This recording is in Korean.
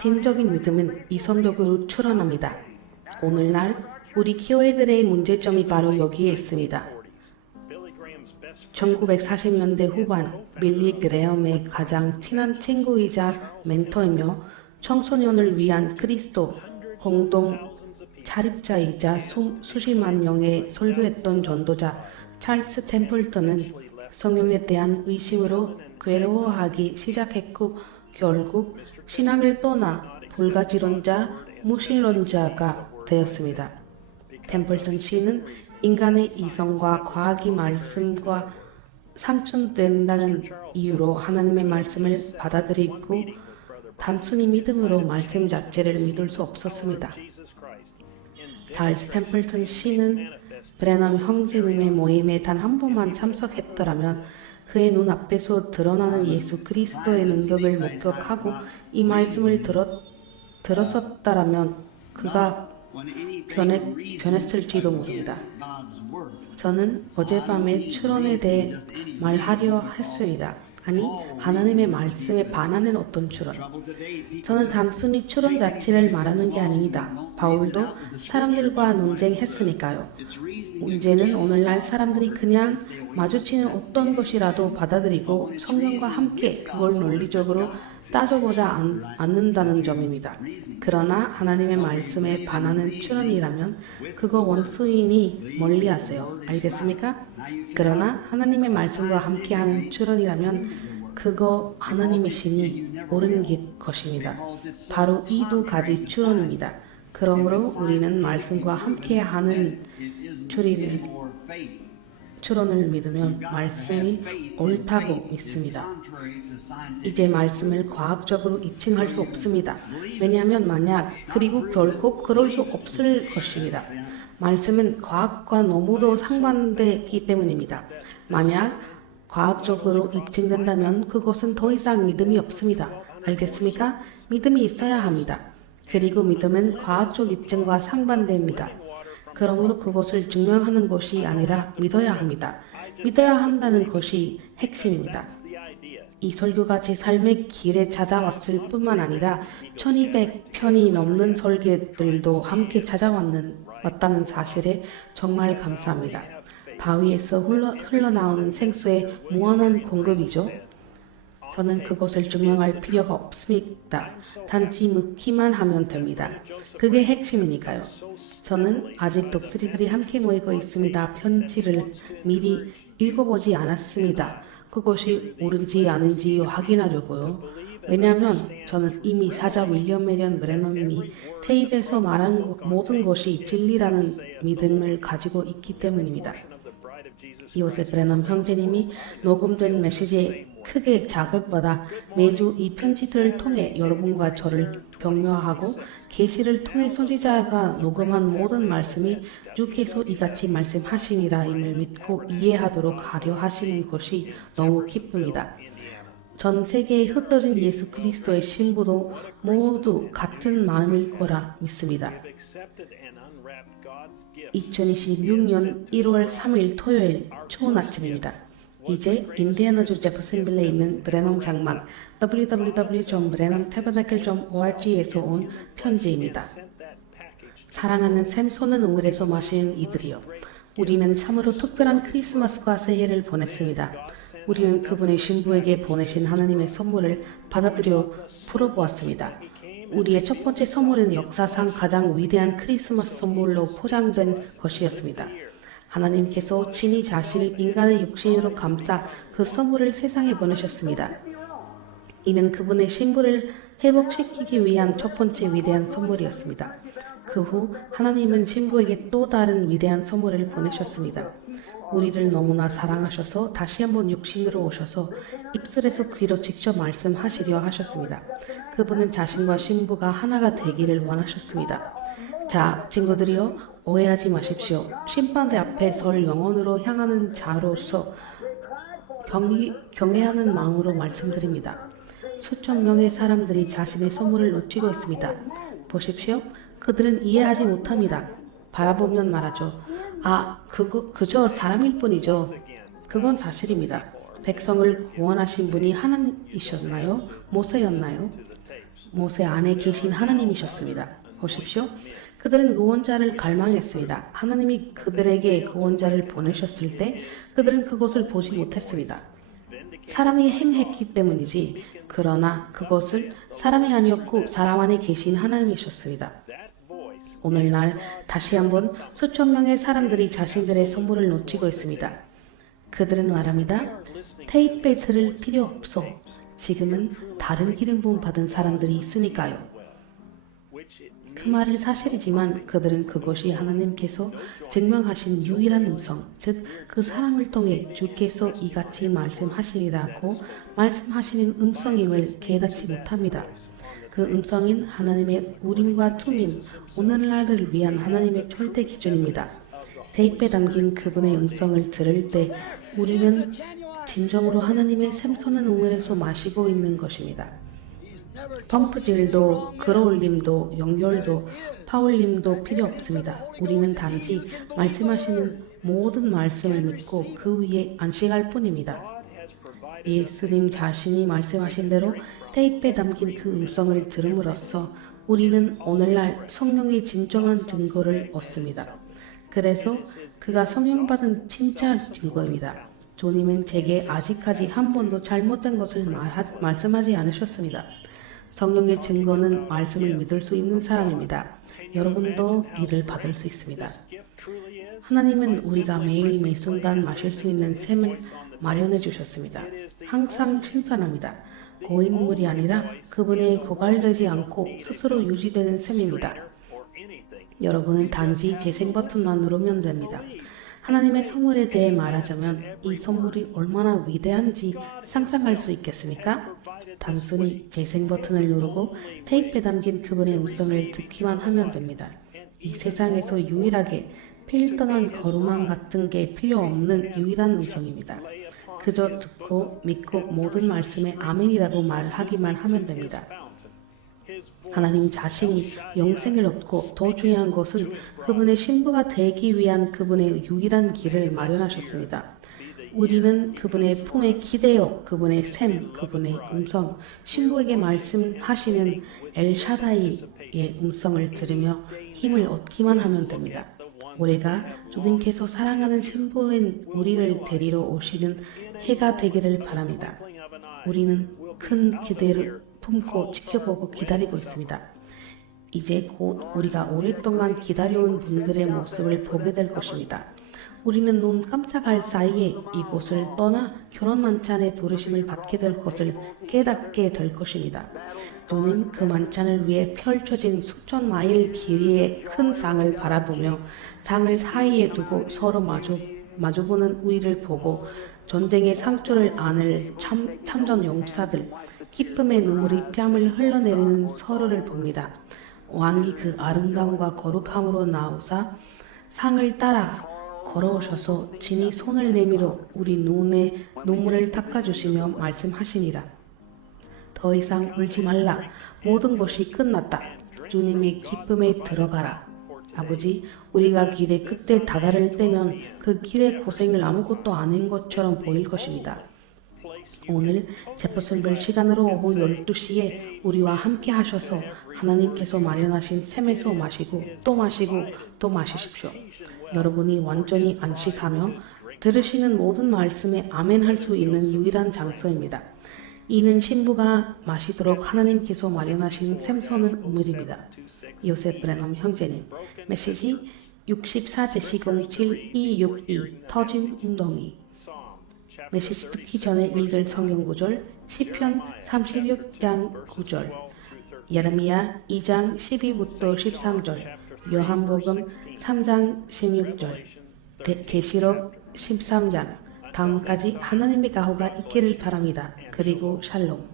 진적인 믿음은 이성적으로 출현합니다. 오늘날 우리 교회들의 문제점이 바로 여기에 있습니다. 1940년대 후반 빌리 그레엄의 가장 친한 친구이자 멘토이며 청소년을 위한 그리스도 공동 자립자이자 수십만 명에 설교했던 전도자 찰스 템플턴은 성경에 대한 의심으로 괴로워하기 시작했고 결국 신앙을 떠나 불가지론자, 무신론자가 되었습니다. 템플턴 씨는 인간의 이성과 과학이 말씀과 상충된다는 이유로 하나님의 말씀을 받아들이고 단순히 믿음으로 말씀 자체를 믿을 수 없었습니다. 찰스 템플턴 씨는 브레넘 형제님의 모임에 단 한 번만 참석했더라면 그의 눈앞에서 드러나는 예수 그리스도의 능력을 목격하고 이 말씀을 들었었다라면 그가 변했을지도 모릅니다. 저는 어젯밤에 추론에 대해 말하려 했습니다. 아니, 하나님의 말씀에 반하는 어떤 추론. 저는 단순히 추론 자체를 말하는 게 아닙니다. 바울도 사람들과 논쟁했으니까요. 문제는 오늘날 사람들이 그냥 마주치는 어떤 것이라도 받아들이고 성경과 함께 그걸 논리적으로 따져보자 않는다는 점입니다. 그러나 하나님의 말씀에 반하는 추론이라면 그거 원수이니 멀리하세요. 알겠습니까? 그러나 하나님의 말씀과 함께하는 추론이라면 그거 하나님이시니 옳은 것입니다. 바로 이 두 가지 추론입니다. 그러므로 우리는 말씀과 함께하는 추론을 믿으면 말씀이 옳다고 믿습니다. 이제 말씀을 과학적으로 입증할 수 없습니다. 왜냐하면 그리고 결코 그럴 수 없을 것입니다. 말씀은 과학과 너무도 상반되기 때문입니다. 만약 과학적으로 입증된다면 그것은 더 이상 믿음이 없습니다. 알겠습니까? 믿음이 있어야 합니다. 그리고 믿음은 과학적 입증과 상반됩니다. 그러므로 그것을 증명하는 것이 아니라 믿어야 합니다. 믿어야 한다는 것이 핵심입니다. 이 설교가 제 삶의 길에 찾아왔을 뿐만 아니라 1200편이 넘는 설교들도 함께 찾아왔다는 사실에 정말 감사합니다. 바위에서 흘러나오는 생수의 무한한 공급이죠. 저는 그것을 증명할 필요가 없습니다. 단지 묻기만 하면 됩니다. 그게 핵심이니까요. 저는 아직 독수리들이 함께 모이고 있습니다. 편지를 미리 읽어보지 않았습니다. 그것이 옳은지 아닌지 확인하려고요. 왜냐하면 저는 이미 사자 윌리엄 메리언 브레넘이 테이프에서 말한 모든 것이 진리라는 믿음을 가지고 있기 때문입니다. 요셉 브레넘 형제님이 녹음된 메시지에 크게 자극받아 매주 이 편지들을 통해 여러분과 저를 격려하고 계시를 통해 선지자가 녹음한 모든 말씀이 주께서 이같이 말씀하시니라 임을 믿고 이해하도록 하려 하시는 것이 너무 기쁩니다. 전 세계에 흩어진 예수 그리스도의 신부도 모두 같은 마음일 거라 믿습니다. 2026년 1월 3일 토요일 좋은 아침입니다. 이제 인디애나주 제퍼슨빌레에 있는 브레넘 장막 www.brenhamtabernacle.org에서 온 편지입니다. 사랑하는 샘 손은 우물에서 마시는 이들이여, 우리는 참으로 특별한 크리스마스과 새해를 보냈습니다. 우리는 그분의 신부에게 보내신 하나님의 선물을 받아들여 풀어보았습니다. 우리의 첫 번째 선물은 역사상 가장 위대한 크리스마스 선물로 포장된 것이었습니다. 하나님께서 친히 자신을 인간의 육신으로 감싸 그 선물을 세상에 보내셨습니다. 이는 그분의 신부를 회복시키기 위한 첫 번째 위대한 선물이었습니다. 그 후 하나님은 신부에게 또 다른 위대한 선물을 보내셨습니다. 우리를 너무나 사랑하셔서 다시 한번 육신으로 오셔서 입술에서 귀로 직접 말씀하시려 하셨습니다. 그분은 자신과 신부가 하나가 되기를 원하셨습니다. 자, 친구들이여, 오해하지 마십시오. 심판대 앞에 설 영혼으로 향하는 자로서 경외하는 마음으로 말씀드립니다. 수천 명의 사람들이 자신의 선물을 놓치고 있습니다. 보십시오. 그들은 이해하지 못합니다. 바라보면 말하죠. 그저 사람일 뿐이죠. 그건 사실입니다. 백성을 구원하신 분이 하나님이셨나요? 모세였나요? 모세 안에 계신 하나님이셨습니다. 보십시오. 그들은 구원자를 갈망했습니다. 하나님이 그들에게 구원자를 보내셨을 때 그들은 그것을 보지 못했습니다. 사람이 행했기 때문이지, 그러나 그것을 사람이 아니었고 사람 안에 계신 하나님이셨습니다. 오늘날 다시 한번 수천 명의 사람들이 자신들의 선물을 놓치고 있습니다. 그들은 말합니다. 테이프에 들을 필요 없어. 지금은 다른 기름 부음 받은 사람들이 있으니까요. 그 말은 사실이지만 그들은 그것이 하나님께서 증명하신 유일한 음성, 즉 그 사람을 통해 주께서 이같이 말씀하시리라고 말씀하시는 음성임을 깨닫지 못합니다. 그 음성인 하나님의 우림과 투림, 오늘날을 위한 하나님의 절대 기준입니다. 테이프에 담긴 그분의 음성을 들을 때 우리는 진정으로 하나님의 샘솟는 우물에서 마시고 있는 것입니다. 펌프질도 끌어올림도 연결도 파올림도 필요 없습니다. 우리는 단지 말씀하시는 모든 말씀을 믿고 그 위에 안식할 뿐입니다. 예수님 자신이 말씀하신 대로 테이프에 담긴 그 음성을 들음으로써 우리는 오늘날 성령의 진정한 증거를 얻습니다. 그래서 그가 성령받은 진짜 증거입니다. 주님은 제게 아직까지 한 번도 잘못된 것을 말씀하지 않으셨습니다. 성령의 증거는 말씀을 믿을 수 있는 사람입니다. 여러분도 이를 받을 수 있습니다. 하나님은 우리가 매일 매 순간 마실 수 있는 샘을 마련해 주셨습니다. 항상 신선합니다. 고인물이 아니라 그분의 고갈되지 않고 스스로 유지되는 샘입니다. 여러분은 단지 재생 버튼만 누르면 됩니다. 하나님의 선물에 대해 말하자면 이 선물이 얼마나 위대한지 상상할 수 있겠습니까? 단순히 재생 버튼을 누르고 테이프에 담긴 그분의 음성을 듣기만 하면 됩니다. 이 세상에서 유일하게 필터난 거루망 같은 게 필요 없는 유일한 음성입니다. 그저 듣고 믿고 모든 말씀에 아멘이라고 말하기만 하면 됩니다. 하나님 자신이 영생을 얻고 더 중요한 것은 그분의 신부가 되기 위한 그분의 유일한 길을 마련하셨습니다. 우리는 그분의 품에 기대어 그분의 샘, 그분의 음성, 신부에게 말씀하시는 엘샤다이의 음성을 들으며 힘을 얻기만 하면 됩니다. 우리가 주님께서 사랑하는 신부인 우리를 데리러 오시는 해가 되기를 바랍니다. 우리는 큰 기대를 품고 지켜보고 기다리고 있습니다. 이제 곧 우리가 오랫동안 기다려온 분들의 모습을 보게 될 것입니다. 우리는 눈 깜짝할 사이에 이곳을 떠나 결혼 만찬의 부르심을 받게 될 것을 깨닫게 될 것입니다. 주님 그 만찬을 위해 펼쳐진 수천 마일 길이의 큰 상을 바라보며 상을 사이에 두고 서로 마주보는 우리를 보고 전쟁의 상처를 안을 참전 용사들, 기쁨의 눈물이 뺨을 흘러내리는 서로를 봅니다. 왕이 그 아름다움과 거룩함으로 나오사 상을 따라 걸어오셔서 진히 손을 내밀어 우리 눈에 눈물을 닦아주시며 말씀하시니라. 더 이상 울지 말라. 모든 것이 끝났다. 주님의 기쁨에 들어가라. 아버지, 우리가 길의 끝에 다다를 때면 그 길의 고생을 아무것도 아닌 것처럼 보일 것입니다. 오늘 제퍼슨빌 시간으로 오후 12시에 우리와 함께 하셔서 하나님께서 마련하신 샘에서 마시고 또 마시고 또 마시십시오. 여러분이 완전히 안식하며 들으시는 모든 말씀에 아멘할 수 있는 유일한 장소입니다. 이는 신부가 마시도록 하나님께서 마련하신 샘솟는 우물입니다. 요셉 브레넘 형제님, 메시지 64-07-262 터진 웅덩이. 메시지 듣기 전에 읽을 성경 구절 시편 36장 9절, 예레미야 2장 12부터 13절, 요한복음 3장 16절, 계시록 13장. 다음까지 하나님의 가호가 있기를 바랍니다. 그리고 샬롬.